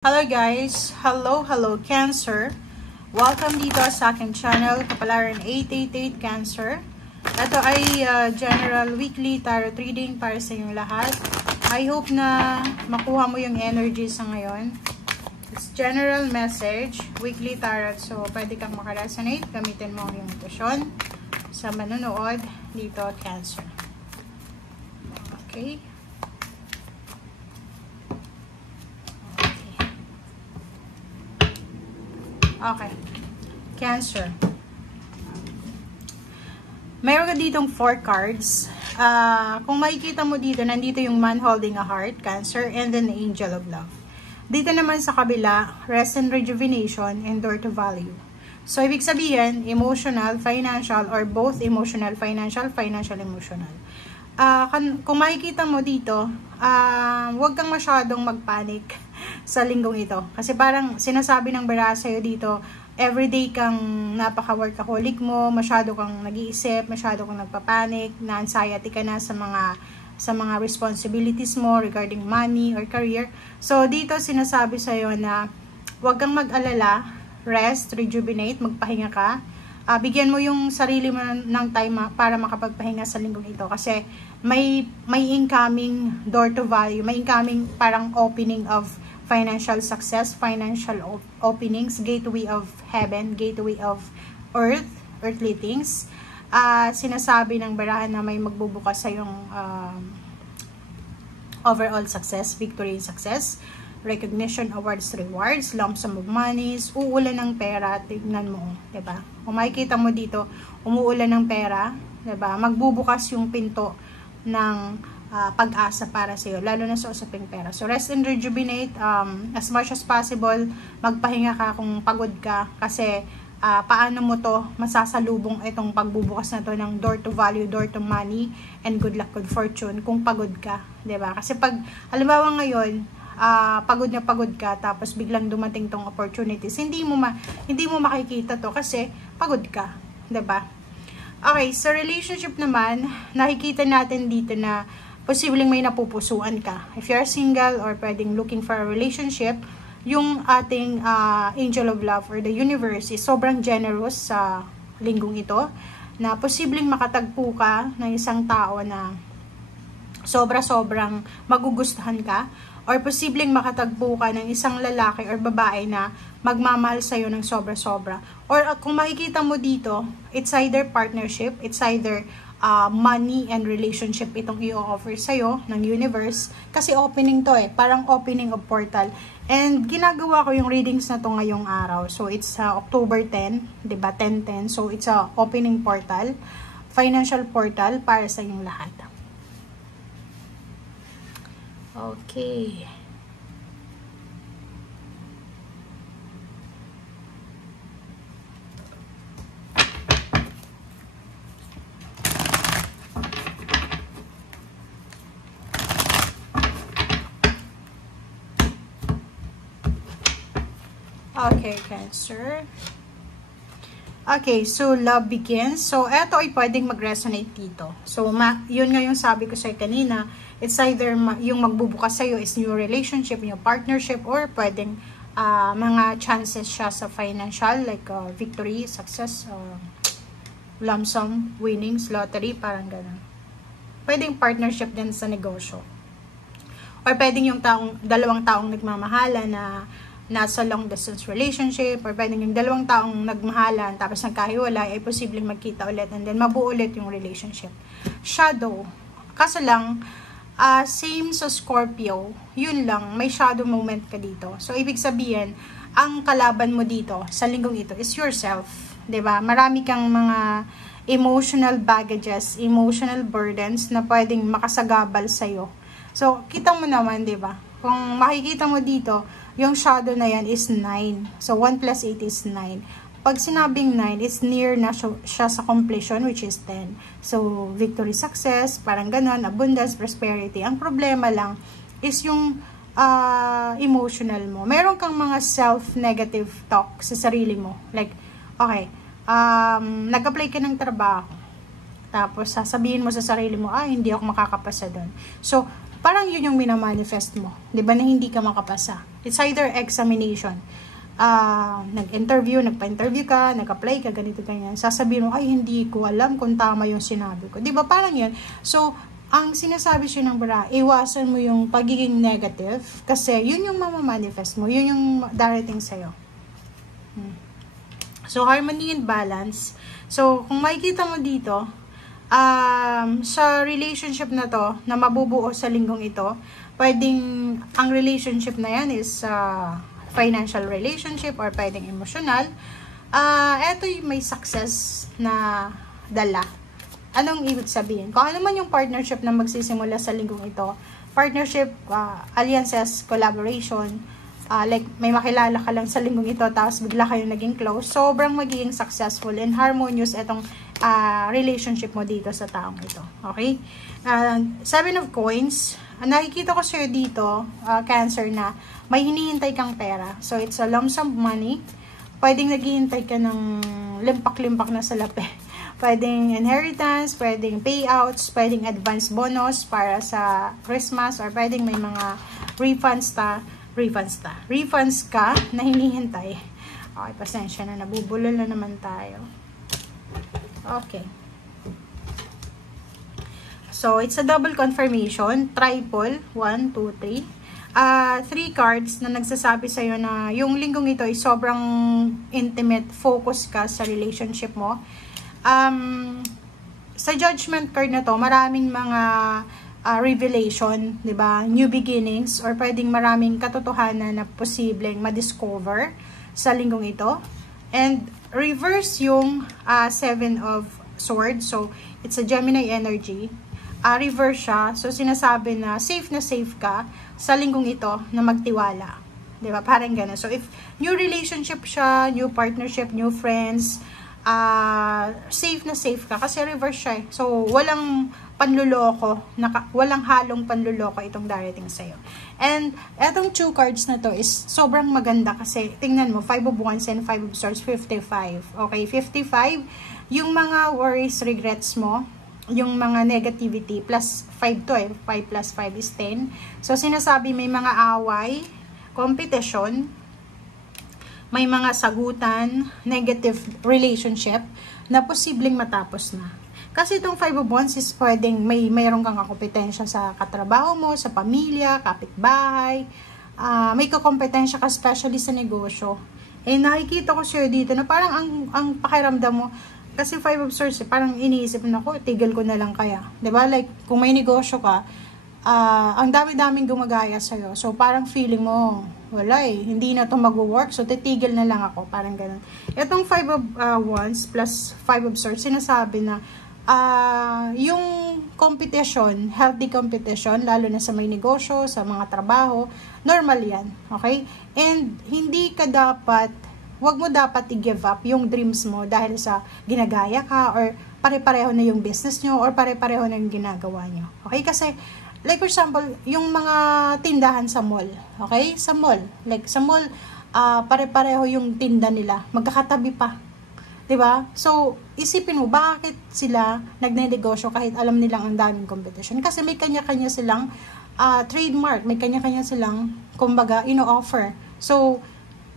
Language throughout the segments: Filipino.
Hello guys! Hello Cancer! Welcome dito sa aking channel, Kapalaran 888 Cancer. Ito ay general weekly tarot reading para sa inyong lahat. I hope na makuha mo yung energy sa ngayon. It's general message, weekly tarot. So, pwede kang makaresonate. Gamitin mo yung intuition sa manonood dito, Cancer. Okay? Okay. Cancer. Mayroon ka ditong 4 cards. Kung makikita mo dito, nandito yung man holding a heart, Cancer, and then the angel of love. Dito naman sa kabila, rest and rejuvenation, and door to value. So, ibig sabihin, emotional, financial, or both emotional, financial, emotional. Kung makikita mo dito, huwag kang masyadong magpanik sa linggong ito. Kasi parang sinasabi ng bara sa'yo dito, everyday kang napaka-workaholic mo, masyado kang nag-iisip, masyado kang nagpapanik, na-anxiety ka na sa mga responsibilities mo regarding money or career. So, dito sinasabi sa'yo na huwag kang mag-alala, rest, rejuvenate, magpahinga ka. Bigyan mo yung sarili mo ng time para makapagpahinga sa linggong ito. Kasi may incoming door to value, may incoming parang opening of financial success, financial openings, gateway of heaven, gateway of earth, earthly things. Sinasabi ng barahan na may magbubukas sa yung overall success, victory and success, recognition, awards, rewards, lump sum of monies, uulan ng pera, tignan mo, 'di ba? Kung makikita mo dito, umuulan ng pera, 'di ba? Magbubukas yung pinto ng pag-asa para sa iyo, lalo na sa usaping pera. So, rest and rejuvenate, as much as possible, magpahinga ka kung pagod ka, kasi paano mo to masasalubong itong pagbubukas na to ng door to value, door to money, and good luck, good fortune, kung pagod ka, 'di ba? Kasi pag, halimbawa ngayon, pagod ka, tapos biglang dumating tong opportunities, hindi mo makikita to kasi pagod ka, 'di ba? Okay, sa relationship naman, nakikita natin dito na posibleng may napupusuan ka. If you're single or pwedeng looking for a relationship, yung ating angel of love or the universe is sobrang generous sa linggong ito, na posibleng makatagpo ka ng isang tao na sobrang magugustuhan ka, or posibleng makatagpo ka ng isang lalaki or babae na magmamahal sa'yo ng sobra-sobra. Or kung makikita mo dito, it's either partnership, it's either money and relationship itong i-offer sa'yo ng universe. Kasi opening to parang opening of portal. And ginagawa ko yung readings na to ngayong araw. So it's October 10, diba? 10-10. So it's a opening portal, financial portal para sa inyong lahat. Okay. Okay, Cancer. Okay, so love begins. So, eto ay pwedeng mag-resonate dito. So, yun nga yung sabi ko sa'yo kanina. It's either yung magbubukas sa'yo is new relationship, new partnership, or pwedeng mga chances siya sa financial, like victory, success, lump sum, winnings, lottery, parang gano'n. Pwedeng partnership din sa negosyo. Or pwedeng yung dalawang taong nagmamahala na nasa long distance relationship, or pwedeng yung dalawang taong nagmahalan tapos nagkahiwalay, ay posibleng magkita ulit and then mabuo ulit yung relationship. Shadow. Kaso lang, same sa Scorpio, yun lang, may shadow moment ka dito. So, ibig sabihin, ang kalaban mo dito sa linggong ito is yourself. 'Di ba? Marami kang mga emotional baggages, emotional burdens na pwedeng makasagabal sa'yo. So, kita mo naman, 'di ba? Kung makikita mo dito, yung shadow na yan is 9. So, 1 plus 8 is 9. Pag sinabing 9, it's near na siya sa completion, which is 10. So, victory, success, parang ganon, abundance, prosperity. Ang problema lang is yung emotional mo. Meron kang mga self-negative talk sa sarili mo. Like, okay, nag-apply ka ng trabaho. Tapos, sasabihin mo sa sarili mo, hindi ako makakapasa doon. So, parang yun yung minamanifest mo. 'Di ba, na hindi ka makapasa. It's either examination. Nag-interview, nagpa-interview ka, nag-apply ka, ganito, ganyan. Sasabihin mo, ay, hindi ko alam kung tama yung sinabi ko. Diba? Parang yun. So, ang sinasabi siya ng bara, iwasan mo yung pagiging negative kasi yun yung mamamanifest mo. Yun yung darating sa'yo. So, harmony and balance. So, kung makikita mo dito, sa relationship na to, na mabubuo sa linggong ito, pwedeng, ang relationship na yan is financial relationship or pwedeng emotional. Eto yung may success na dala. Anong ibig sabihin? Kung ano man yung partnership na magsisimula sa linggong ito, partnership, alliances, collaboration, like may makilala ka lang sa linggong ito tapos bigla kayo naging close, sobrang magiging successful and harmonious itong relationship mo dito sa taong ito. Okay? Seven of Coins, nakikita ko sa'yo dito, Cancer, na may hinihintay kang pera. So, it's a lump sum money. Pwedeng naghihintay ka ng limpak-limpak na salapi. Pwedeng inheritance, pwedeng payouts, pwedeng advance bonus para sa Christmas, or pwedeng may mga refunds ka na hinihintay. Okay, pasensya na, nabubulol na naman tayo. Okay. So, it's a double confirmation, triple, 1, 2, 3. 3 cards na nagsasabi sa'yo na yung linggong ito ay sobrang intimate, focus ka sa relationship mo. Sa judgment card na to, maraming mga revelation, 'di ba? New beginnings, or pwedeng maraming katotohanan na posibleng ma-discover sa linggong ito. And reverse yung 7 of Swords. So, it's a Gemini energy. Reverse siya. So, sinasabi na safe ka sa linggong ito na magtiwala. 'Di ba? Parang gano'n. So, if new relationship siya, new partnership, new friends, safe ka kasi reverse siya. So, walang panluloko, walang halong panluloko itong darating sa'yo. And, etong 2 cards na to is sobrang maganda kasi, tingnan mo, 5 of Wands and 5 of Swords, 55. Okay, 55, yung mga worries, regrets mo, yung mga negativity, plus 5 to 5 plus 5 is 10. So, sinasabi may mga away, competition, may mga sagutan, negative relationship na posibleng matapos na. Kasi itong 5 of Wands is pwedeng mayroon kang kakompetensya sa katrabaho mo, sa pamilya, kapitbahay, may kakompetensya ka especially sa negosyo. Eh nakikita ko sa'yo dito na parang ang pakiramdam mo, kasi 5 of Swords, parang iniisip na ko, tigil ko na lang kaya. 'Di ba? Like, kung may negosyo ka, ang dami-daming gumagaya sa'yo. So, parang feeling mo, wala hindi na to mag-work. So, titigil na lang ako. Parang ganun. Itong 5 of Wands plus 5 of Swords, sinasabi na, yung competition, healthy competition, lalo na sa may negosyo, sa mga trabaho, normal yan. Okay? And, wag mo dapat i-give up yung dreams mo dahil sa ginagaya ka, or pare-pareho na yung business nyo, or pare-pareho na yung ginagawa nyo. Okay? Kasi, like for example, yung mga tindahan sa mall, okay? Sa mall, pare-pareho yung tinda nila, magkakatabi pa. 'Di ba? So, isipin mo bakit sila nagnenegosyo kahit alam nilang ang daming competition? Kasi may kanya-kanya silang trademark, may kanya-kanya silang kumbaga ino-offer. So,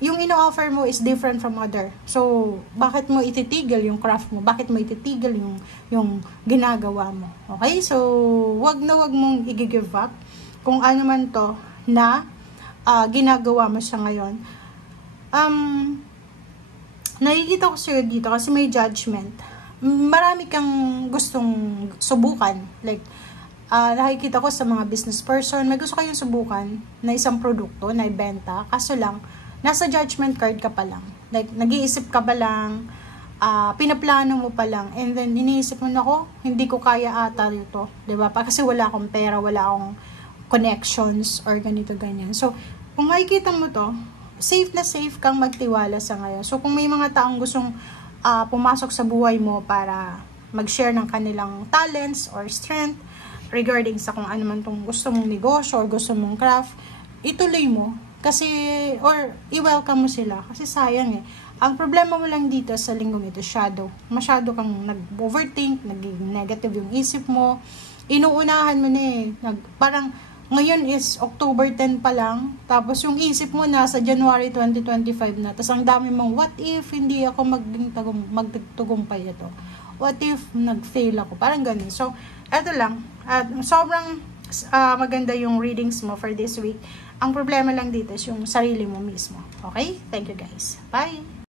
yung ino-offer mo is different from other. So, bakit mo ititigil yung craft mo? Bakit mo ititigil yung ginagawa mo? Okay? So, wag mong i-give up kung ano man to na ginagawa mo siya ngayon. Nakikita ko sa'yo dito kasi may judgment. Marami kang gustong subukan. Like, nakikita ko sa mga business person, may gusto kayong subukan na isang produkto na ibenta. Kaso lang, nasa judgment card ka pa lang. Like, nag-iisip ka pa lang, pinaplano mo pa lang, and then, iniisip mo, nako, hindi ko kaya ata ito. Diba? Kasi wala akong pera, wala akong connections, or ganito, ganyan. So, kung makikita mo to, safe na safe kang magtiwala sa ngayon. So, kung may mga taong gustong pumasok sa buhay mo para mag-share ng kanilang talents or strength regarding sa kung ano man tong gusto mong negosyo or gusto mong craft, ituloy mo. Kasi, or i-welcome mo sila. Kasi sayang Ang problema mo lang dito sa linggong ito, shadow. Masyado kang nag-overthink, naging negative yung isip mo. Inuunahan mo parang Ngayon is October 10 pa lang, tapos yung isip mo nasa January 2025 na, tapos ang dami mong, what if hindi ako magtagumpay ito? What if nag-fail ako? Parang ganun. So, eto lang. Sobrang maganda yung readings mo for this week. Ang problema lang dito is yung sarili mo mismo. Okay? Thank you guys. Bye!